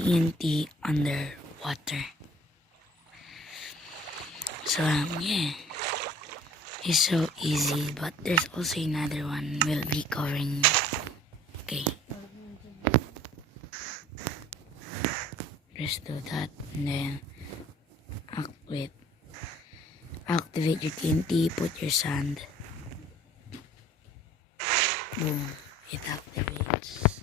TNT underwater. So yeah, it's so easy, but there's also another one we'll be covering. Okay, just do that and then activate your TNT, put your sand. Boom, it activates.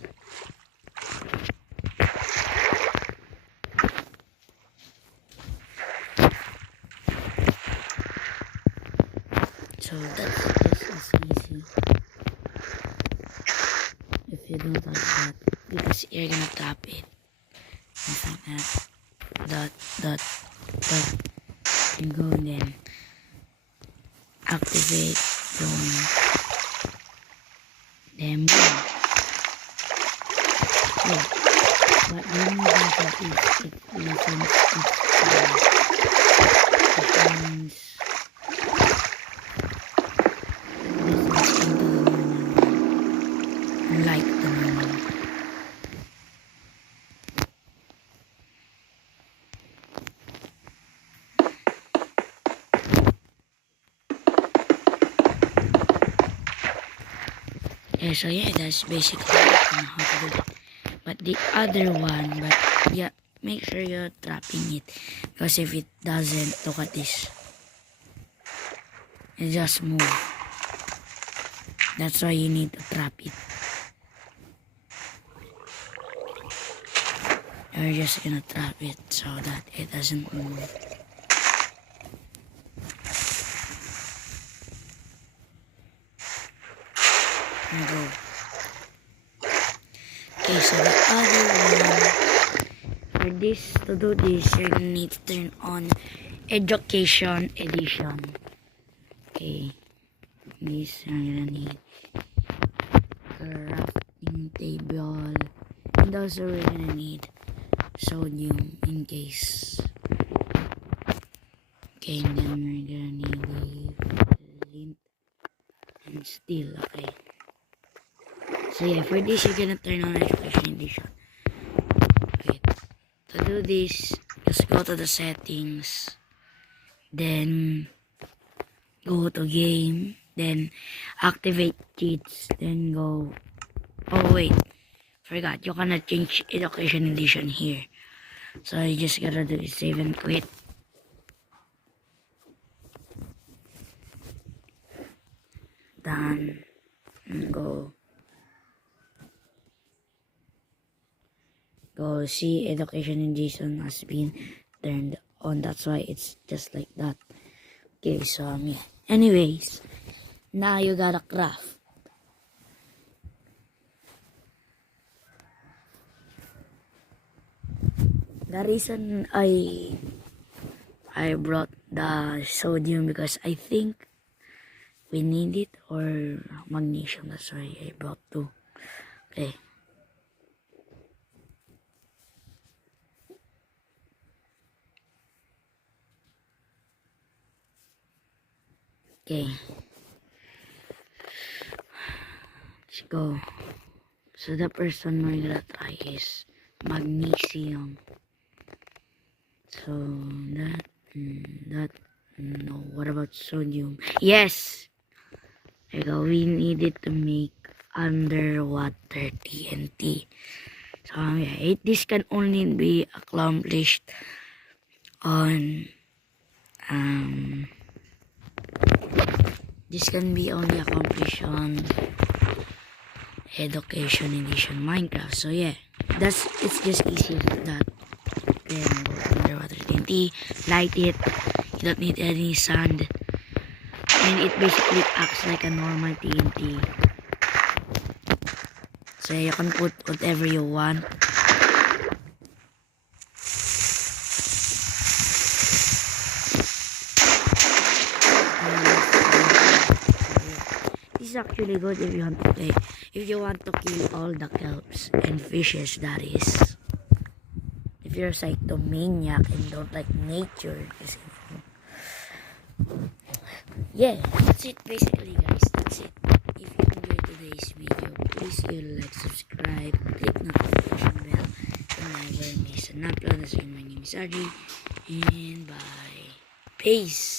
So that's just as easy if you don't like that, because you're gonna tap it. Just like that. Dot. And go and then activate. Boom. Then boom. Yeah. But when you don't have it lessens its performance. Like the normal. Yeah, so yeah, that's basically how to do it. But the other one, but yeah, make sure you're trapping it, because if it doesn't, look at this. It just move. That's why you need to trap it. You're just gonna trap it so that it doesn't move. And go. Okay, so the other one, for this, to do this, you're gonna need to turn on Education Edition. Okay, this you're gonna need crafting table, and also we're gonna need sodium in case. Okay, and then we're gonna need lint and steel. Okay, so yeah, for this you're gonna turn on Education Edition. Wait, to do this, just go to the settings, then go to game, then activate cheats, then go. Oh wait, forgot, you cannot change Education Edition here, so you just gotta do is save and quit. Done. And go see Education Edition has been turned on. That's why it's just like that. Okay, so yeah. Anyways, now you gotta craft. The reason I brought the sodium, because I think we need it, or magnesium. That's why I brought two. Okay. Okay. Let's go. So the person we're gonna try is magnesium. So that no. What about sodium? Yes. There you go. We need it to make underwater TNT. So yeah, this can only be accomplished on this can be only accomplished on Education Edition Minecraft. So yeah, it's just easy like that. Then go to underwater TNT, light it. You don't need any sand, and it basically acts like a normal TNT. So you can put whatever you want. This is actually good if you want to play. If you want to kill all the kelps and fishes, that is. If you're a psychomaniac and don't like nature, yeah, that's it basically, guys. That's it. If you enjoyed today's video, please like, subscribe, click notification bell, and never miss is Audrey, and bye. Peace!